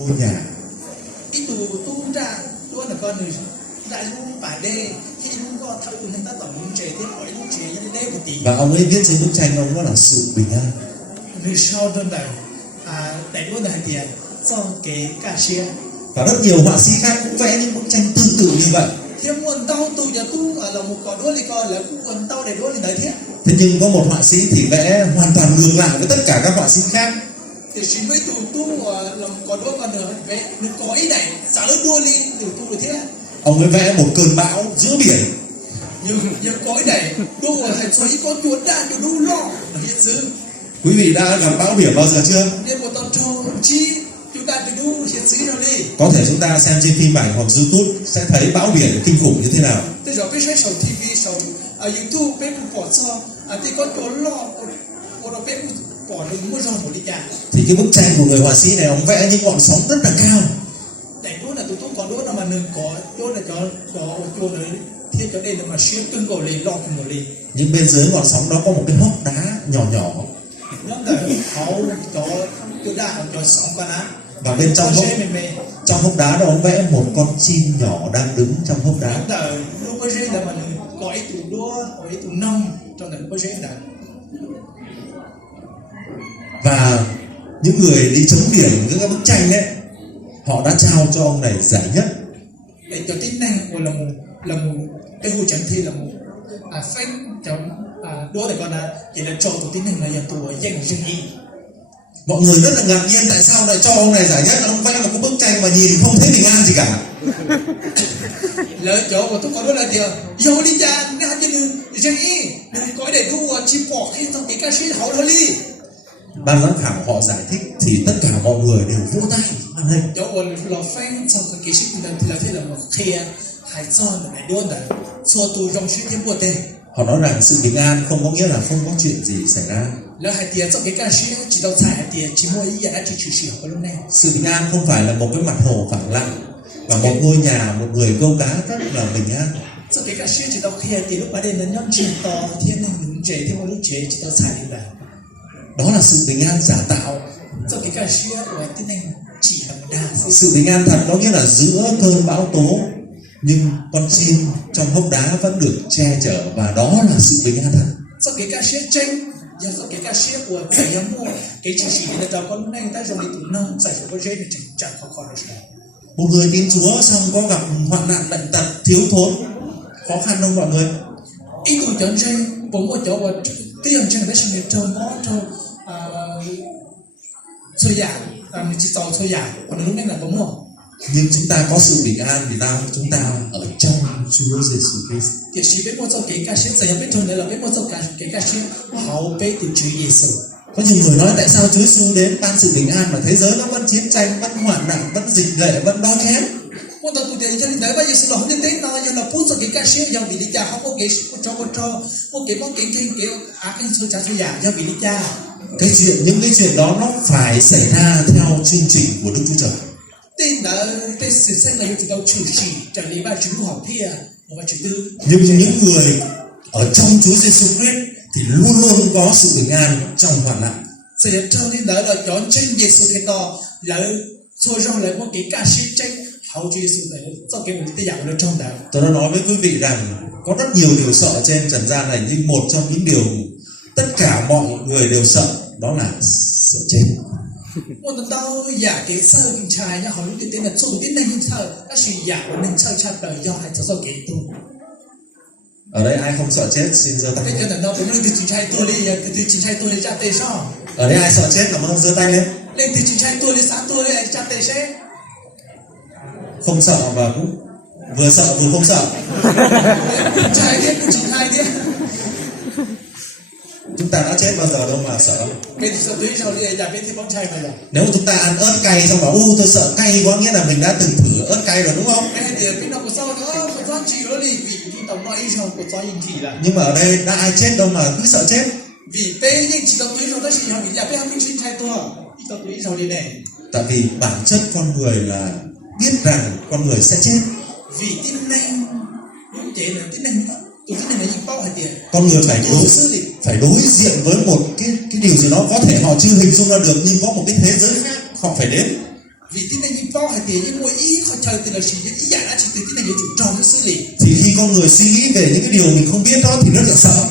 ngôi nhà. Itu tu ra luôn là con người đại luôn bài đê khi luôn có thâu người ta tổng những trẻ thế hỏi những trẻ như thế một tí. Và ông ấy viết trên bức tranh ông đó là sự bình an. Người sau đơn đời đại luôn là tiền do cái ca sĩ. Và rất nhiều họa sĩ khác cũng vẽ những bức tranh tương tự như vậy. Thêm nguồn tao tu giờ tu là một cỏ đuôi con là cũng nguồn tao để đuôi đời thế. Thế nhưng có một họa sĩ thì vẽ hoàn toàn ngược lại với tất cả các họa sĩ khác. Thì xin với tu là một cỏ đuôi con nữa vẽ được có ý này giả đuôi đi từ tu được thế. Ông ấy vẽ một cơn bão giữa biển. Nhưng có ý này đuôi là phải xoáy có chuột đạn được đu lo hiện sự. Quý vị đã gặp bão biển bao giờ chưa? Nên một tàu trâu chi chúng ta phải đu hiện sự rồi đi. Có thể chúng ta xem trên phim ảnh hoặc YouTube sẽ thấy bão biển kinh khủng như thế nào. Bây giờ bây giờ sầu TV sầu YouTube bên bỏ cho thì có chỗ lo của bên bỏ đừng mua rau của đi nhà. Thì cái bức tranh của người họa sĩ này ông vẽ những ngọn sóng rất là cao. Để đuôi là tụi tôi có đuôi là mà đừng có đuôi là cho chỗ đấy thiết cho đây là mà xuyên cưng cổ lì lo cưng cổ lì. Nhưng bên dưới ngọn sóng đó có một cái hốc đá nhỏ nhỏ. Nó là hậu chỗ đá cho sóng con á. Và bên trong hốc đá đó ông vẽ một con chim nhỏ đang đứng trong hốc đá. Đó là lúc có dễ là mình có ý tụ đua, có ý tụ nông trong này có dễ là. Và những người đi chấm điểm với các bức tranh ấy, họ đã trao cho ông này giải nhất. Để cho tính năng của là một cái hồ chẳng thi là một phanh trong đua này con là chỉ là cho tính năng là giờ tụ danh của riêng y. Mọi người rất là ngạc nhiên tại sao lại cho ông này giải nhất. Ông vẽ một cái bức tranh mà nhìn không thấy bình an gì cả. Lỡ chỗ của tôi có đôi là điều vô đi cha nó như riêng y đừng có để đu chim bỏ khi trong cái ca sĩ họ thôi đi. Ban giám khảo họ giải thích thì tất cả mọi người đều vỗ tay. Chỗ của lò phanh trong cái ca sĩ thì là thế là một khi hay cho này đuôn là cho tôi trong suy thêm của tên. Họ nói rằng sự bình an không có nghĩa là không có chuyện gì xảy ra. Lỡ hai tiền trong cái ca sĩ chỉ đâu xài hai tiền chỉ mua ý đã chỉ chịu sửa lúc này. Sự bình an không phải là một cái mặt hồ phẳng lặng và một ngôi nhà, một người câu cá rất là bình an. Trong cái ca sĩ chỉ đâu khi thì lúc mà đây là nhóm chuyện to thiên năng đúng chế thêm một lúc chế chỉ đâu xài được là. Đó là sự bình an giả tạo. Trong cái ca sĩ của thiên năng chỉ là một đa. Sự bình an thật có nghĩa là giữa cơn bão tố nhưng con chim trong hốc đá vẫn được che chở, và đó là sự bình an thật. Sau cái ca sĩ tranh, giờ sau cái ca sĩ của thầy mua cái chỉ là cho con này ta dùng để tụi nó giải phóng con dây để chẳng khó được sao. Một người tin Chúa xong có gặp hoạn nạn bệnh tật, thiếu thốn, khó khăn không mọi người? Ý của chọn dây, bố một chỗ và tiền chẳng phải sinh cho nó cho xôi giả, mình chỉ tàu xôi giả, còn lúc này là bố một. Nhưng chúng ta có sự bình an vì chúng ta ở trong Chúa Giêsu Christ. Thì chỉ biết một số cái ca sĩ giờ biết thôi là biết một số cái ca sĩ hậu biết từ Chúa Giêsu. Có nhiều người nói tại sao Chúa Giêsu đến ban sự bình an mà thế giới nó vẫn chiến tranh, vẫn hoạn nạn, vẫn dịch lệ, vẫn đói khát. Một tàu tụi tiền cho nên đấy bây giờ sự là không đến đấy nào nhưng là phút sau cái ca sĩ do bị đi cha không có cái cho một cái món cái cái số trả số giả do bị đi cha. Những cái chuyện đó nó phải xảy ra theo chương trình của Đức Chúa Trời. Tên đã tên sự sinh là chúng ta chủ trì trả lý ba chữ học thi và chữ tư. Nhưng những người ở trong Chúa Giêsu Christ thì luôn luôn có sự bình an trong hoạn nạn. Sự cho nên đó là chọn tranh Giêsu cái to là xôi ra lại một cái ca sĩ tranh hậu Giêsu này do cái một cái dạng ở trong đó. Tôi đã nói với quý vị rằng có rất nhiều điều sợ trên trần gian này, nhưng một trong những điều tất cả mọi người đều sợ đó là sợ chết. Một lần tao giả cái sơ kinh trai nhá, họ lúc tên là số tiếng này nhưng sơ, nó chỉ giả của mình sơ cha đời do hay cho cái tu. Ở đây ai không sợ chết xin giơ tay. Cái chuyện là nó cũng lên từ chính trai tôi đi, từ chính trai tôi đi cha tê sao? Ở đây ai sợ chết làm ơn giơ tay lên. Lên từ chính trai tôi đi sáng tôi đi cha tê sẽ. Không sợ và cũng vừa sợ vừa không sợ. Trai biết cũng chính trai đi. Chúng ta đã chết bao giờ đâu mà sợ. Bên thì sợ túi sau đi là bên thì bóng trai mà là. Nếu mà chúng ta ăn ớt cay xong bảo tôi sợ cay quá, nghĩa là mình đã từng thử ớt cay rồi đúng không? Cái thì bên nào của sau đó có do chị đó đi vì tổng nói sau của do yên thì là. Nhưng mà ở đây đã ai chết đâu mà cứ sợ chết. Vì bé nhưng chỉ tao túi sau đó chỉ họ bị giả bé không chính trai tôi. Đi tao túi sau đi này. Tại vì bản chất con người là biết rằng con người sẽ chết. Vì tin năng đúng chế là tin năng tôi tin năng là những bao hạt tiền. Con người phải đối diện với một cái điều gì đó có thể họ chưa hình dung ra được, nhưng có một cái thế giới khác họ phải đến. Vì tin năng có hay tiền nhưng mỗi ý họ chơi từ là chỉ ý giải đã chỉ từ cái này những chủ trò nó xử lý Thì khi con người suy nghĩ về những cái điều mình không biết đó thì rất là sợ.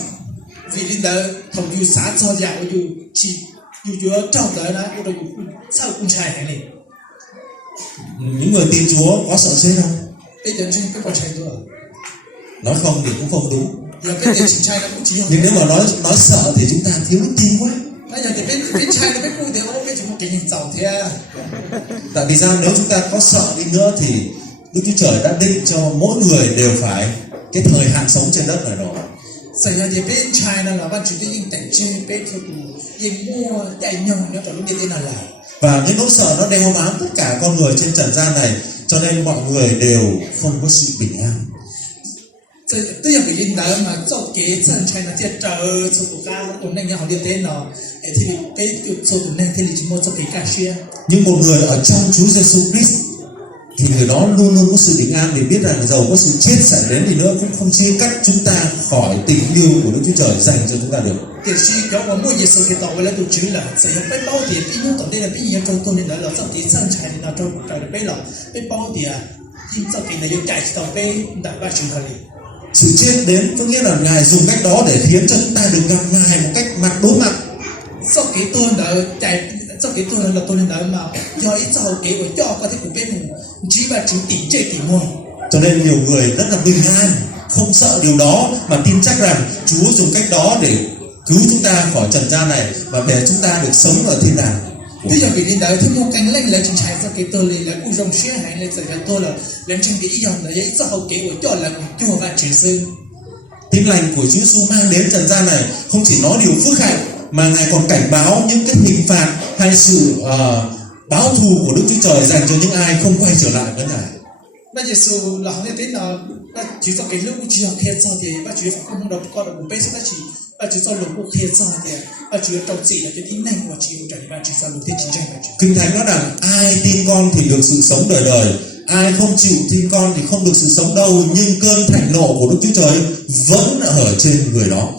vì linh đó thầu dù xã cho giải dù chỉ dù trong đó nó cũng sao cũng sai hay này Những người tin Chúa có sợ chết không? bây giờ trên cái con trai thôi Nói không thì cũng không đúng. giờ cái tiền chính trai nó cũng chỉ Nhưng nếu mà nói sợ thì chúng ta thiếu đức tin quá. bây giờ thì bên trai nó biết vui thì ô bên chúng cái nhìn giàu thế à Tại vì sao nếu chúng ta có sợ đi nữa thì Đức Chúa Trời đã định cho mỗi người đều phải cái thời hạn sống trên đất này rồi. xảy ra thì bên trai nó là bạn chỉ biết những cảnh chơi bên theo tù những mua đại nhông nó còn lúc đi tên là Và những nỗi sợ nó đeo bám tất cả con người trên trần gian này, cho nên mọi người đều không có sự bình an. tôi nhận cái gì đó mà cho cái chân trai nó chết trời số của ca tụi này họ đi tên nó thì cái số tụi này thì chỉ một số cái cả xia Nhưng một người ở trong Chúa Giêsu Christ thì người đó luôn luôn có sự bình an, vì biết rằng dầu có sự chết xảy đến thì nữa cũng không chia cắt chúng ta khỏi tình yêu của Đức Chúa Trời dành cho chúng ta được. thì khi có một mùa dịch sự tạo ra tụi chứ là sẽ phải bao tiền đi luôn tổng đây là bây giờ trong tôi nên là trong cái chân trai nó trong trời bây là phải bao tiền thì trong cái này chạy tàu bây đại ba chừng thời Sự chết đến có nghĩa là Ngài dùng cách đó để khiến cho chúng ta được gặp Ngài một cách mặt đối mặt. sau cái tôi đã chạy sau cái tôi là tôi nên nói mà do ít sau cái của cho có thể của bên mình chỉ và chỉ tỷ chạy tỷ mua Cho nên nhiều người rất là bình an, không sợ điều đó mà tin chắc rằng Chúa dùng cách đó để cứu chúng ta khỏi trần gian này và để chúng ta được sống ở thiên đàng. bây giờ vì đến đấy thì một cánh lệnh là chính trái sau cái tôi là cũng dòng xe hay là xảy ra tôi là lên trên cái ý dòng là ít sau cái của cho là chùa và chỉ sư Tin lành của Chúa Giêsu mang đến trần gian này không chỉ nói điều phước hạnh mà Ngài còn cảnh báo những cái hình phạt hay sự báo thù của Đức Chúa Trời dành cho những ai không quay trở lại với Ngài. bây giờ sự là không thể là chỉ sau cái lúc chỉ học hết sau thì ba chỉ không đâu có được một bế sau chỉ ba chỉ sau lúc cũng hết sau thì ba chỉ trong chỉ là cái tin này của chỉ trời ba chỉ sau lúc thế chính tranh Kinh Thánh nói rằng ai tin con thì được sự sống đời đời, ai không chịu tin con thì không được sự sống đâu, nhưng cơn thạnh nộ của Đức Chúa Trời vẫn ở trên người đó.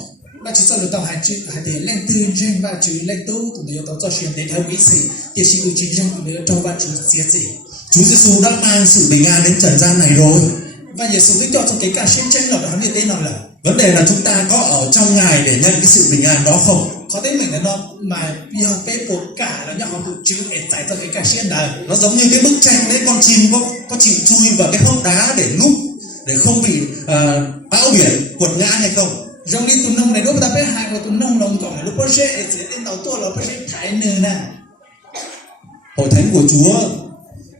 ba chỉ sau lúc tao hai để lên tư tranh ba chỉ lên tu tụi nó tao cho chuyện để theo ý gì thì chỉ cứ chính tranh tụi nó cho ba chỉ xía gì Chúa Giêsu đã mang sự bình an đến trần gian này rồi. và giờ sự cho trong cái cả chiến tranh là nó như thế nào là Vấn đề là chúng ta có ở trong Ngài để nhận cái sự bình an đó không? có thể mình là nó mà giờ cái cuộc cả là họ được chữ để giải cho cái cả chiến đời Nó giống như cái bức tranh đấy, con chim có chịu chui vào cái hốc đá để núp, để không bị bão biển quật ngã hay không? trong đi tụi nông này lúc ta phải hai của tụi nông lòng còn lúc bớt sẽ đến đầu tôi là bớt sẽ thái nề nè Hội thánh của Chúa,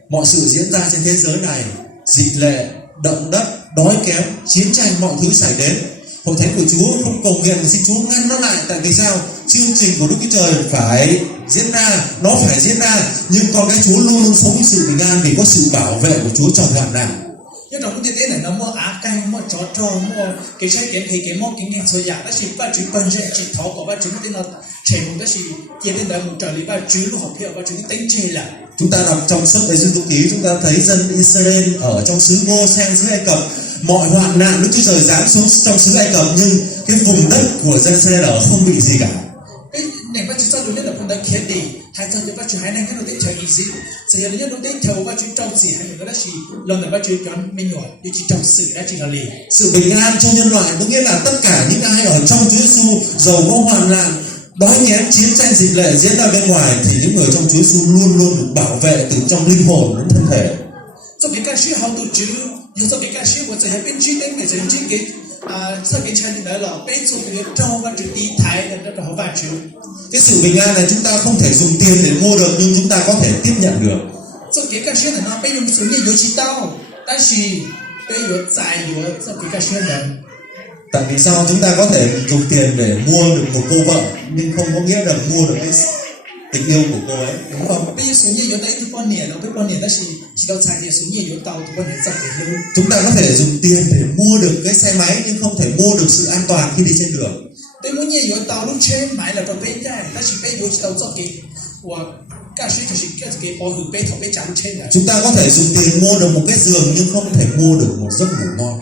mọi sự diễn ra trên thế giới này, dịch lệ, động đất, đói kém, chiến tranh, mọi thứ xảy đến, hội thánh của Chúa không cầu nguyện xin Chúa ngăn nó lại. Tại vì sao? Chương trình của Đức Chúa Trời phải diễn ra, nó phải diễn ra, nhưng con cái Chúa luôn luôn sống với sự bình an vì có sự bảo vệ của Chúa trong hoạn nạn. nhưng trong cái thế này nó mua á canh mua chó trò mua cái trái kiếm thì cái mua cái nghe sôi giả đó chỉ ba chữ bận rộn chỉ thọ của ba chữ nó là trẻ một đó chỉ kia đến đời một trời lý ba chữ lúc học hiệu ba chữ tính chê là Chúng ta đọc trong sách Ê-xô-tô ký, chúng ta thấy dân Israel ở trong xứ Gô-sen, xứ Ai Cập, mọi hoạn nạn Đức Chúa Trời giáng xuống trong xứ Ai Cập, nhưng cái vùng đất của dân Israel ở không bị gì cả. cái này ba chữ sao được nhất là con đã khiến đi hai cho ba chữ hai này cái đầu tiên chờ ý gì sẽ là nhất đầu tiên theo ba chữ trong gì hay nữa đó chỉ lần này ba chữ chọn mình nhỏ đi chỉ trong sự đã chỉ là lì Sự bình an cho nhân loại có nghĩa là tất cả những ai ở trong Chúa Giêsu, dầu có hoạn nạn, đói nghén, chiến tranh, dịch lệ diễn ra bên ngoài, thì những người trong Chúa Giêsu luôn luôn được bảo vệ từ trong linh hồn đến thân thể. sau cái ca sĩ họ tổ chức nhưng sau cái ca sĩ của thầy bên trên đến người dân trên cái sau cái chân đó là bên số cái trong và chữ tí thái là họ ba chữ Cái sự bình an này chúng ta không thể dùng tiền để mua được, nhưng chúng ta có thể tiếp nhận được. sau cái ca sĩ này nó bây giờ số nhiều yếu chỉ tao但是bây giờ giải yếu sau cái ca sĩ này Tại vì sao chúng ta có thể dùng tiền để mua được một cô vợ, nhưng không có nghĩa là mua được cái tình yêu của cô ấy, đúng không? bây giờ số nhiều yếu đấy thì con nè nó với con nè但是chỉ tao giải thì số nhiều yếu tao thì con nè giải được luôn Chúng ta có thể dùng tiền để mua được cái xe máy, nhưng không thể mua được sự an toàn khi đi trên đường. bây giờ nhiều yếu tao lúc trên买了都被债但是bây giờ chỉ tao做cái của ca sĩ thì cái bảo hiểm bây thọ bây trả lúc trên này Chúng ta có thể dùng tiền mua được một cái giường, nhưng không thể mua được một giấc ngủ ngon.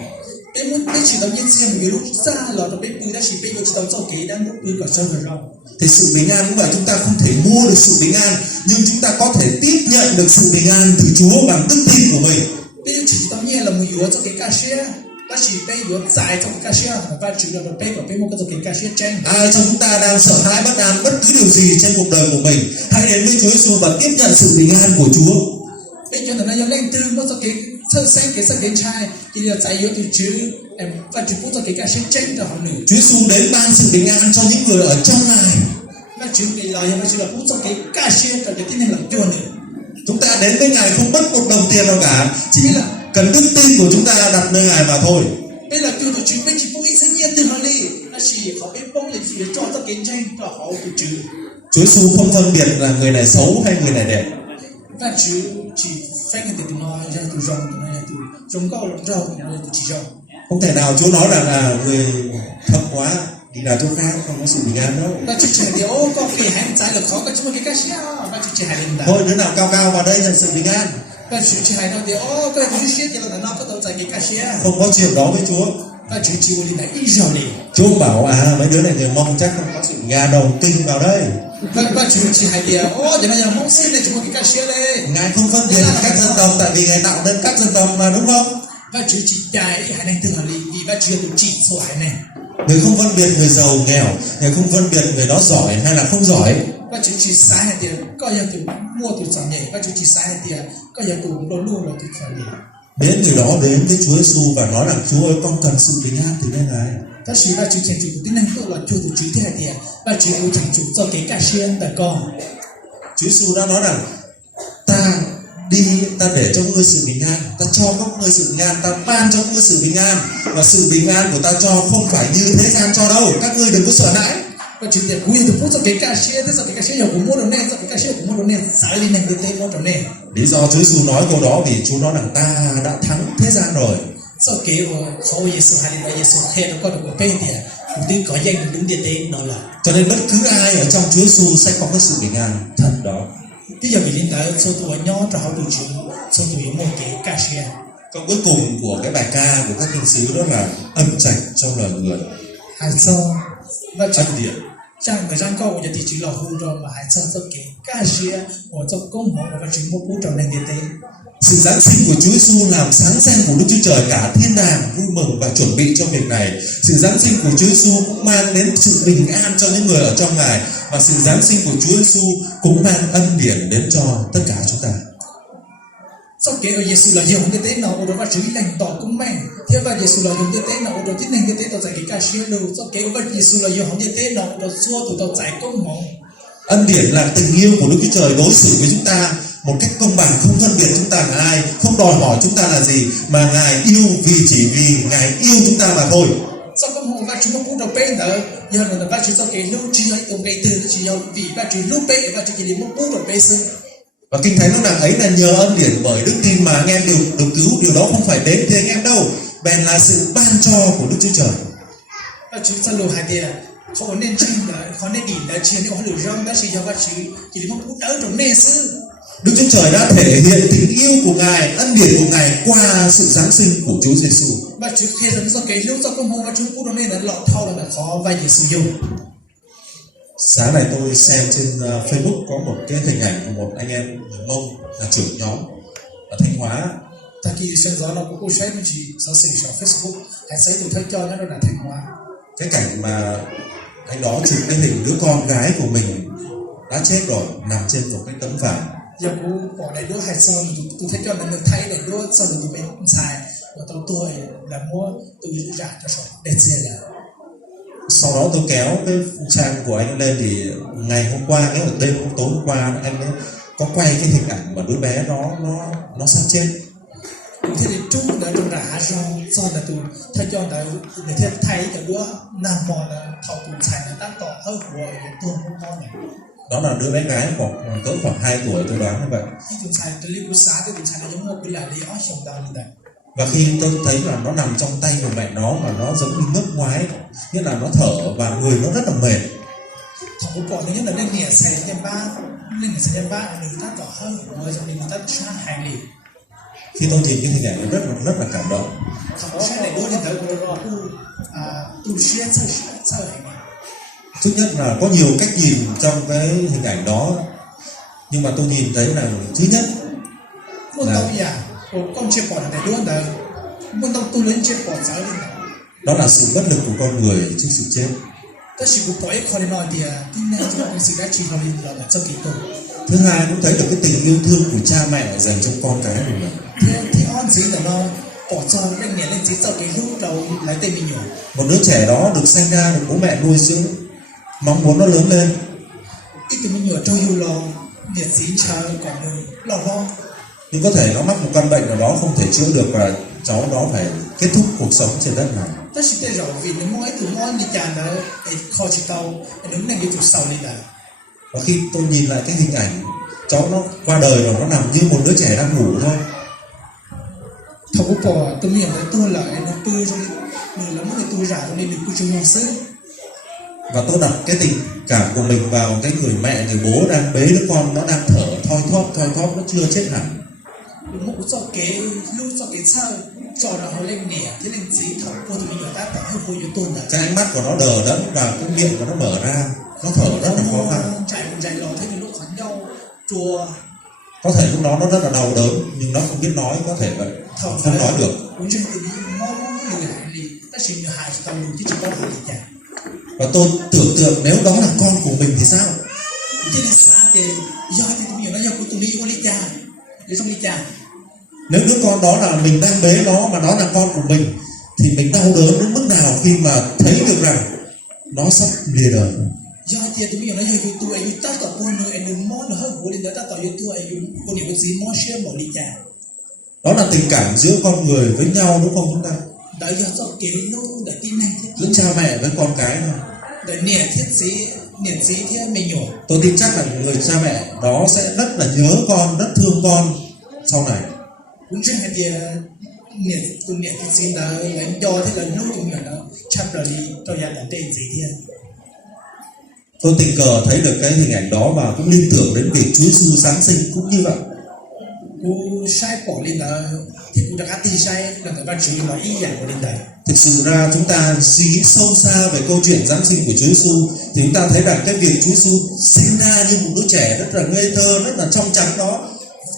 muốn bé chỉ tao nhiên xem người lúc ra là tao bé bự đã chỉ bé chỉ tao cho cái đang lúc bự cả chân rồi đâu. Thì sự bình an cũng vậy, chúng ta không thể mua được sự bình an, nhưng chúng ta có thể tiếp nhận được sự bình an từ Chúa bằng đức tin của mình. Bé chỉ tao nhiên là một yếu cho cái cá xe, ta chỉ bé yếu dài trong cái cá xe, và chỉ là bé của bé một cái cá xe tranh. Ai trong chúng ta đang sợ hãi bất an bất cứ điều gì trên cuộc đời của mình, hãy đến với Chúa Giêsu và tiếp nhận sự bình an của Chúa. Bây giờ là lên từ một cái sơ sinh cái sơ kiến trai thì là giải yếu từ chữ em và chữ cũng cho cái cá xe tranh cho họ nữa. Chúa Giêsu đến ban sự bình an cho những người ở trong Ngài. Và chữ cái lời và chữ là cũng cho cái cá xe cho cái tin làm chua nữa. Chúng ta đến với Ngài không mất một đồng tiền nào cả, chỉ là cần đức tin của chúng ta đặt nơi Ngài mà thôi. Bây là kêu tụi chữ bây chỉ bố ít sinh nhiên từ họ đi, nó chỉ họ biết bố là chỉ cho cái tranh cho họ tụi chữ. Chúa Giêsu không phân biệt là người này xấu hay người này đẹp. Và chữ chỉ phải người từ nó ra từ rồng từ này từ rồng cao rồng rồng từ này từ chỉ rồng. Không thể nào Chúa nói rằng là người thấp quá đi nào chỗ khác không có sự bình an đâu. Và chữ chỉ thì ô có khi hành giải được khó cái chứ mà cái cá xe, và chữ chỉ hành lên Thôi đứa nào cao cao vào đây nhận sự bình an. Và chữ chỉ hành đâu thì ô cái chữ xe thì là nó có đầu giải cái cá xe. Không có chuyện đó với Chúa. Và chữ chỉ đi lại ít rồi đi. Chúa bảo mấy đứa này người Mông chắc không có sự bình an đâu, kinh vào đây. Và chữ chỉ hành thì ô giờ này là Mông xin này chúng cái cá xe đây. Ngài không phân biệt các dân tộc, tại vì Ngài tạo nên các dân tộc mà, đúng không? Và chữ chỉ chạy hành này thường là vì và chữ được chỉ số hành này. Người không phân biệt người giàu nghèo, người không phân biệt người đó giỏi hay là không giỏi. Và chữ chỉ sai hay tiền có giờ từ mua từ sản nhẹ, và chữ chỉ sai hay tiền có giờ từ đồ luôn là từ sản nhẹ. Đến người đó đến với Chúa Giêsu và nói rằng Chúa ơi, con cần sự bình an từ nơi Ngài. Ta chỉ và chữ thành chủ của tin năng tự là chủ từ chữ thế hay tiền, và chữ của thành chủ cho cái cá xiên tại con. Chúa Giêsu đã nói rằng ta đi, ta để cho ngươi sự bình an, ta cho các ngươi sự bình an, ta ban cho các ngươi sự bình an, và sự bình an của ta cho không phải như thế gian cho đâu. Các ngươi đừng có sợ hãi. Và chữ tiền quý từ phút cho cái cá xiên, thế sao cái cá xiên của mua đồ này, sao cái cá xiên của mua đồ này, sai đi này người tên mua đồ này. Lý do Chúa Giêsu nói câu đó vì Chúa nói rằng ta đã thắng thế gian rồi. Sau kế của họ Giêsu hay là Giêsu khen nó có được một bên thì cũng tin có danh đứng địa tên nó là. Cho nên bất cứ ai ở trong Chúa Giêsu sẽ có cái sự bình an thật đó. Bây giờ mình liên tới số tuổi nhỏ cho họ tụi chữ, số tuổi một cái cá xiên. Câu cuối cùng của cái bài ca của các thiên sứ đó là ân trạch trong lời người. Hay sao? Và Ân điển. Chẳng người dân câu thì chỉ là hư rồi mà hãy sao cho cái cá xiên của cho công họ và chỉ một cú trò này địa tên. Sự Giáng sinh của Chúa Giêsu làm sáng danh của Đức Chúa Trời cả thiên đàng vui mừng và chuẩn bị cho việc này. Sự Giáng sinh của Chúa Giêsu cũng mang đến sự bình an cho những người ở trong Ngài, và sự Giáng sinh của Chúa Giêsu cũng mang ân điển đến cho tất cả chúng ta. Sau kế ở Giêsu là dùng cái tên nào ở đó và chỉ thành tỏ cũng mạnh. Thế và Giêsu là dùng cái tên nào ở đó tiến hành cái tên tỏ giải cái cá xiên đâu. Sau kế ở Giêsu là dùng cái tên nào ở đó xua tụi tỏ giải công họ. Ân điển là tình yêu của Đức Chúa Trời đối xử với chúng ta một cách công bằng, không phân biệt chúng ta là ai, không đòi hỏi chúng ta là gì, mà Ngài yêu chỉ vì Ngài yêu chúng ta mà thôi. Sau công họ và chúng nó cũng đầu bên đó, giờ là và chúng sau kế lúc chỉ nói tổng cái từ chỉ nói vì và chúng lúc bên và chúng chỉ một bút đầu bên xưa. Và Kinh Thánh nói rằng ấy là nhờ ân điển bởi đức tin mà anh em được cứu, điều đó không phải đến từ anh em đâu, bèn là sự ban cho của Đức Chúa Trời. Và chúng ta lùi hai tiền, họ nên chinh là họ nên đỉnh là chiến nếu họ lùi rong đã chỉ cho và chỉ một bút đỡ trong nề xưa. Đức Chúa Trời đã thể hiện tình yêu của Ngài, ân điển của Ngài qua sự Giáng sinh của Chúa Giêsu. Và Chúa khi là do cái lúc do công hồn và Chúa bút này là lọt thau là khó và dễ sử dụng. Sáng này tôi xem trên Facebook có một cái hình ảnh của một anh em người Mông là trưởng nhóm ở Thanh Hóa. Ta kỳ xem gió là cô sẽ chỉ sao sử dụng Facebook hãy xây tụi thấy cho nó là Thanh Hóa. Cái cảnh mà anh đó chụp cái hình đứa con gái của mình đã chết rồi nằm trên một cái tấm vải. Giờ cô bỏ này đứa hay sao tụi thấy cho là được thấy này đứa sao được tụi mình xài và tôi là mua tụi rả cho sổ để xe là. Sau đó tôi kéo cái trang của anh lên thì ngày hôm qua, cái đêm tối hôm qua anh ấy có quay cái hình ảnh mà đứa bé nó sắp chết. Thế thì chúng đã trong rả rong do là tụi thay cho là người thế thấy cái đứa nam mò là thầu tụi xài là tác tỏ hơn của cái tuần con này. Đó là đứa bé gái cỡ khoảng 2 tuổi, tôi đoán như vậy. Khi tụi xài tôi liên xá cái tụi xài là giống một cái là lý ó chồng tao như vậy. Và khi tôi thấy là nó nằm trong tay của mẹ nó mà nó giống như ngất ngoái, nghĩa là nó thở và người nó rất là mệt. Thằng của bọn nhất là lên nhẹ xài lên ba người ta tỏ hơn người trong mình người ta xa hàng đi. Khi tôi nhìn cái hình ảnh nó rất là cảm động. Thằng sẽ này đối với thằng tu sĩ sao này. Thứ nhất là có nhiều cách nhìn trong cái hình ảnh đó, nhưng mà tôi nhìn thấy là thứ nhất Muốn tao nhà, con chưa bỏ này đối với muốn tao tu lên chưa bỏ giáo lên. đó là sự bất lực của con người trước sự chết. Tất nhiên cũng có ít khỏi nói thì cái này là cái sự giá trị của mình là cho kỳ tổ. Thứ hai cũng thấy được cái tình yêu thương của cha mẹ dành cho con cái của mình. Thì on dưới là nó bỏ cho cái nghề lên chỉ cho cái lúc đầu lấy tên mình nhổ. Một đứa trẻ đó được sinh ra được bố mẹ nuôi dưỡng, mong muốn nó lớn lên. Ít thì mình nhổ cho yêu lo nhiệt dính chờ còn lo lo. Nhưng có thể nó mắc một căn bệnh nào đó không thể chữa được và cháu đó phải kết thúc cuộc sống trên đất này. Tất nhiên rồi vì nó mỗi từ mỗi đi chàng đó khó chỉ tao đúng là cái chủ sầu lên là. Và khi tôi nhìn lại cái hình ảnh cháu nó qua đời rồi, nó nằm như một đứa trẻ đang ngủ thôi. Thằng bố bỏ tôi miệng tới tôi lại nó tươi cho nên lắm người tôi giả nên được tôi chung nhau sớm. Và tôi đặt cái tình cảm của mình vào cái người mẹ, người bố đang bế đứa con nó đang thở thoi thóp nó chưa chết hẳn. Một cho cái lúc cho cái sao cho nó lên nẻ thế lên gì thằng cô thì mình ta tập hơi vui cho tôi là Cái ánh mắt của nó đờ đẫn và cái miệng của nó mở ra, nó thở rất là khó khăn. chạy lò thế thì lúc hắn nhau chùa Có thể lúc đó nó rất là đau đớn nhưng nó không biết nói, có thể vậy không nói được. cũng chừng thì nó người lại thì ta chỉ người hại tao luôn chứ chỉ có hại gì Và tôi tưởng tượng nếu đó là con của mình thì sao? thế thì xa thì do thì mình nó do của tụi đi có lý cha để xong đi cha. Nếu đứa con đó là mình đang bế nó mà nó là con của mình thì mình đau đớn đến mức nào khi mà thấy được rằng nó sắp lìa đời. Do thì tụi mình nó do tụi ấy ta tập con người anh đừng món nó hơi bố lên đó ta tập tụi ấy con điểm gì món share bỏ lý cha. Đó là tình cảm giữa con người với nhau đúng không chúng ta? Đấy giờ cho kế nó để tin này thiết Giữa cha mẹ với con cái thôi. để nẻ thiết gì thế mình nhổ. Tôi tin chắc là người cha mẹ đó sẽ rất là nhớ con, rất thương con sau này. Cũng chẳng hạn thì tụi nẻ thiết gì là do thế là lúc tụi mình nó chắc rồi đi cho nhà đặt tên gì thế. Tôi tình cờ thấy được cái hình ảnh đó và cũng liên tưởng đến việc Chúa Giêsu Giáng sinh cũng như vậy. Cô sai bỏ lên là thì cũng đã cá ti sai là người ta chỉ nói ý dạng của lên đây. Thực sự ra chúng ta suy nghĩ sâu xa về câu chuyện Giáng sinh của Chúa Giêsu thì chúng ta thấy rằng cái việc Chúa Giêsu sinh ra như một đứa trẻ rất là ngây thơ, rất là trong trắng đó,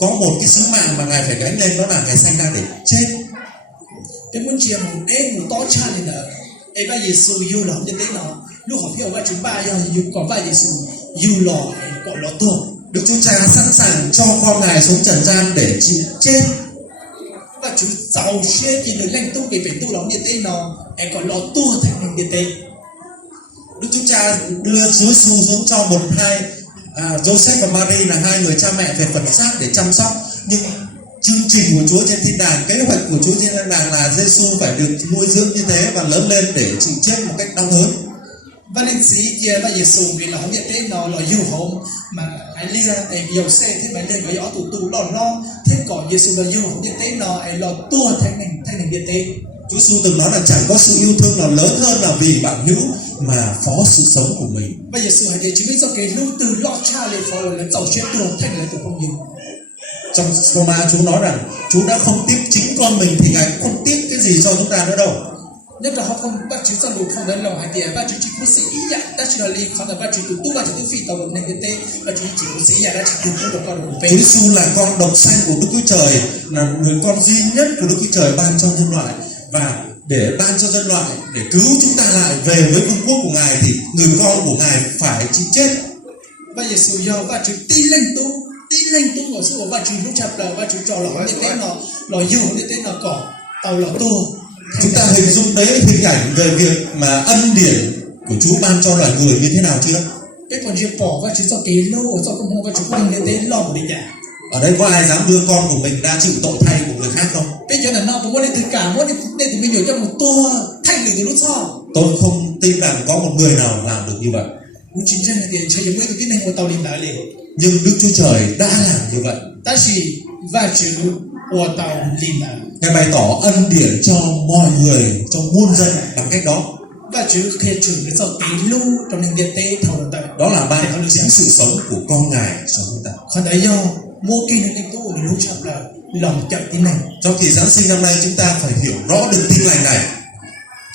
có một cái sứ mạng mà Ngài phải gánh lên, đó là Ngài sinh ra để chết. Cái muốn chia một to cha lên là ba Giêsu yêu lòng như thế nào lúc họ hiểu ba chúng ba yêu có ba Giêsu yêu lò gọi lò tuồng. Đức Chúa Cha sẵn sàng cho con Ngài xuống trần gian để chịu chết. Và chúng giàu xe chỉ được lên tu về tu lòng như thế nào gọi lò tua thành mình như thế. Đức Chúa Cha đưa Chúa Giêsu xuống cho Joseph và Mary là hai người cha mẹ phải phần xác để chăm sóc, nhưng chương trình của Chúa trên thiên đàng, kế hoạch của Chúa trên thiên đàng là Giêsu phải được nuôi dưỡng như thế và lớn lên để chịu chết một cách đau đớn. Và nên sĩ kia ba Giêsu vì là không như thế nào là yêu hồn mà anh lia dầu xe thế mà lên cái tụ lo thế còn Giêsu là yêu hồn như thế nào anh lo tua thành mình như thế. Chúa Giêsu từng nói là chẳng có sự yêu thương nào lớn hơn là vì bạn hữu mà phó sự sống của mình. Bây giờ sự hãy để chứng minh cho cái lưu từ lo cha lên phò là giàu chết tua thành là từ không nhiều. Trong Roma Chúa nói rằng Chúa đã không tiếc chính con mình thì Ngài cũng không tiếc cái gì cho chúng ta nữa đâu. Nhất là họ không bắt chước ra lục không đến lòng hay tiền bắt chước chỉ có sĩ ý dạng đã chỉ là li không là bắt chước tu bắt chước phi tàu nên cái tê bắt chước chỉ có sĩ dạng đã chỉ tu được con được Chúa Giêsu là con độc sanh của Đức Chúa Trời, là người con duy nhất của Đức Chúa Trời ban cho nhân loại, và để ban cho nhân loại để cứu chúng ta lại về với vương quốc của Ngài thì người con của Ngài phải chịu chết. Bây giờ sự do bắt chước tin lên tu của sự bắt chước lúc chập là bắt chước cho là như thế nào là yêu như thế nào cỏ tàu là tu. Chúng ta hình dung đấy hình ảnh về việc mà ân điển của Chúa ban cho loài người như thế nào chưa? Cái còn chuyện bỏ và chỉ cho cái lâu ở trong công hồ và chúng mình đến đến lo một đi nhà. Ở đây có ai dám đưa con của mình ra chịu tội thay của người khác không? Bây giờ là nó muốn lên từ cả muốn lên từ mình hiểu cho một tour thay người từ lúc sau. Tôi không tin rằng có một người nào làm được như vậy. Cũng chính là tiền chơi những cái này của tàu điện đại liền. Nhưng Đức Chúa Trời đã làm như vậy. Ta chỉ và chữ của tàu điện đại. Ngài bày tỏ ân điển cho mọi người, cho muôn dân bằng cách đó. Và chữ khe trừ cái dòng tí lưu trong nền điện tế thầu đồng tài. Đó là ban chính sự sống của con Ngài cho chúng ta. Còn đấy do mua kinh nên tu ở lúc chậm là lòng chậm tin lành. Trong kỳ Giáng sinh năm nay chúng ta phải hiểu rõ được tin lành này.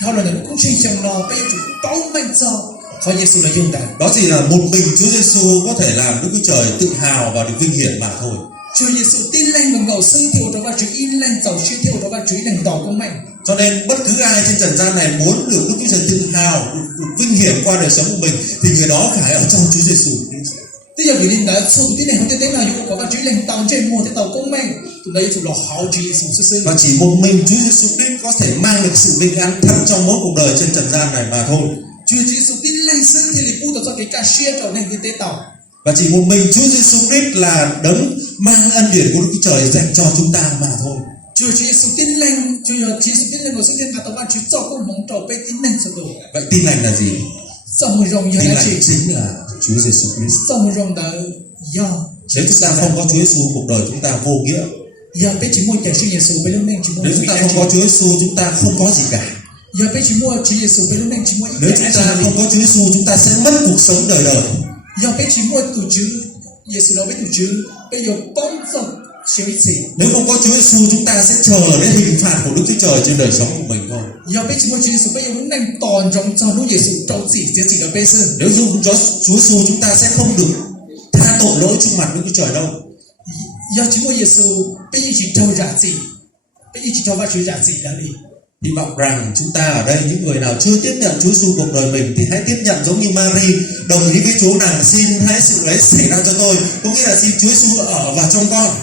Thôi là nó cũng chỉ trong nó bây giờ chủ tao mạnh sao khó Giêsu là dùng đàn. Đó chỉ là một mình Chúa Giêsu có thể làm Đức Chúa Trời tự hào và được vinh hiển mà thôi. Chúa Giêsu tin lành bằng ngầu sư thiệu đó và Chúa in lành giàu sư thiệu đó và Chúa lành tỏ công mạnh. Cho nên bất cứ ai trên trần gian này muốn được Đức Chúa Trời tự hào, được vinh hiển qua đời sống của mình thì người đó phải ở trong Chúa Giêsu. Bây giờ người đi đã số tin này không thể nào dùng có và Chúa lành tàu trên mùa thế tàu công mạnh. Tụi đây chủ là hảo Chúa Giêsu sư. Và chỉ một mình Chúa Giêsu Christ có thể mang được sự bình an thật trong mỗi cuộc đời trên trần gian này mà thôi. Chúa Giêsu tin lành sư thì lại phụ cho cái ca share trở thành kinh tế tàu. Và chỉ một mình Chúa Giêsu Christ là đấng mang ân điển của Đức Chúa Trời dành cho chúng ta mà thôi. Chúa Giêsu tin lành, Chúa Giêsu tin lành của sự thiên cả tàu và Chúa cho con mong trò về tin lành sự đồ. Vậy tin lành là gì? Xong rồi rồng Tin là lành chỉ chính là Chúa Giêsu Christ. xong rồi rồng đã do. Nếu chúng ta không có Chúa Giêsu, cuộc đời chúng ta vô nghĩa. Giờ bé chỉ mua kẻ Chúa Giêsu bé lúc này chỉ mua. Nếu chúng ta không có Chúa Giêsu, chúng ta không có gì cả. Giờ bé chỉ mua Chúa Giêsu bé lúc này chỉ mua. Nếu chúng ta không có Chúa Giêsu, chúng ta sẽ mất cuộc sống đời đời. Giờ bé chỉ mua tụ chứ Giêsu đâu bé tụ chứ bây giờ bóng giật siêu ít gì. Nếu không có Chúa Giêsu, chúng ta sẽ chờ đến hình phạt của Đức Chúa Trời trên đời sống của mình thôi. Giờ bé chỉ mua Chúa Giêsu bây giờ lúc này toàn trong cho lúc Giêsu trâu chỉ là bé sư. Nếu dùng cho Chúa Giêsu, chúng ta sẽ không được tha tội lỗi trước mặt Đức Chúa Trời đâu. Giờ chỉ mua Giêsu bây giờ chỉ trâu giả gì, bây giờ chỉ trâu và Chúa giả gì là đi. Hy vọng rằng chúng ta ở đây, những người nào chưa tiếp nhận Chúa Giêsu cuộc đời mình thì hãy tiếp nhận giống như Mary, đồng ý với Chúa rằng xin hãy sự ấy xảy ra cho tôi, có nghĩa là xin Chúa Giêsu ở vào trong con.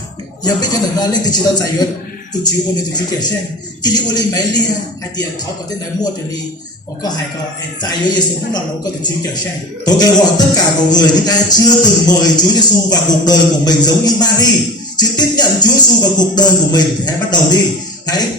Giờ bây giờ nó lên từ chỉ tao giải quyết từ chiếu của mình từ chiếu kẻ sen khi đi qua lên máy lia hay tiền tháo có tên nói mua từ đi hoặc có hai có giải quyết Giêsu cũng là lâu có từ chiếu kẻ sen. Tôi kêu gọi tất cả mọi người những ai chưa từng mời Chúa Giêsu vào cuộc đời của mình giống như Mary, chưa tiếp nhận Chúa Giêsu vào cuộc đời của mình thì hãy bắt đầu đi, hãy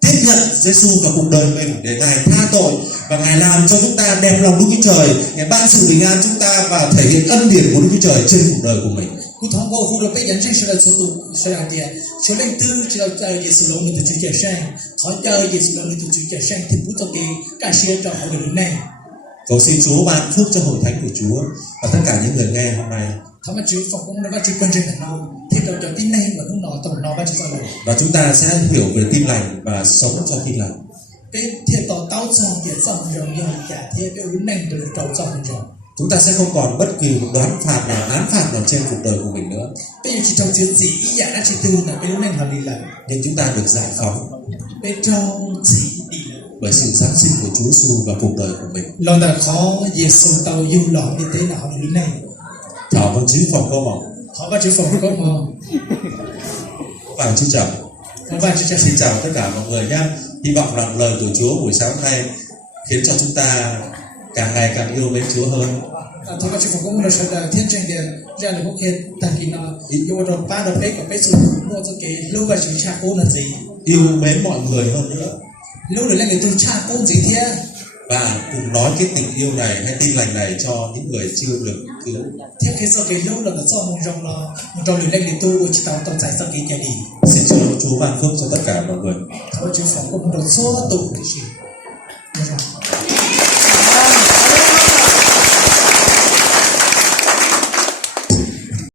tiếp nhận Giêsu vào cuộc đời mình để Ngài tha tội và Ngài làm cho chúng ta đẹp lòng Đức Chúa Trời, Ngài ban sự bình an chúng ta và thể hiện ân điển của Đức Chúa Trời trên cuộc đời của mình. Cú thông qua khu được bây giờ sẽ là số tụ sẽ là tiền số lên tư chỉ là Giêsu lâu mình từ chiếu kẻ sen tháo chơi Giêsu lâu mình từ chiếu kẻ sen thì bút cho cái share cho họ được này. Cầu xin Chúa ban phước cho hội thánh của Chúa và tất cả những người nghe hôm nay. Thằng mà Chúa phòng cũng đã bắt Chúa quân trên thành nào thì đầu cho tin này và lúc nào tổng nào bắt Chúa rồi. Và chúng ta sẽ hiểu về tin lành và sống cho tin lành. Cái thiệt tỏ tao cho thiệt dòng rồi nhiều cả thiệt cái ứng này được trâu dòng rồi. Chúng ta sẽ không còn bất kỳ một đoán phạt nào, án phạt nào trên cuộc đời của mình nữa. Bây giờ chỉ trâu chuyện gì ý giả đã chỉ từ là cái lúc này hợp lý là. Nhưng chúng ta được giải phóng. Bây trâu chỉ đi bởi sự giáng sinh của Chúa Giêsu vào cuộc đời của mình. Lo là khó Giêsu tao yêu lòng như thế nào lúc này. Chào vâng chứ phòng câu mỏng. Họ bắt Chúa phòng có mong. Và chú chào. Và chú chào. Xin chào tất cả mọi người nhé. Hy vọng rằng lời của Chúa buổi sáng hôm nay khiến cho chúng ta càng ngày càng yêu mến Chúa hơn. Thôi mà Chúa phòng cũng là sự thiên tranh để ra được một cái tàn kỳ nó yêu đồ ba đồ bếp và bếp sự mua cho cái lưu và chữ cha cô là gì. Yêu mến mọi người hơn nữa. Lưu được lên cái từ cha cô gì thế. Và cùng nói cái tình yêu này hay tin lành này cho những người chưa được cứu. Thế cái sau cái lưu là nó do một trong được lên cái tu chỉ tao tao giải sau cái nhà đi. Xin Chúa ban phước cho tất cả mọi người. Thôi Chúa phòng cũng được số tụ cái gì.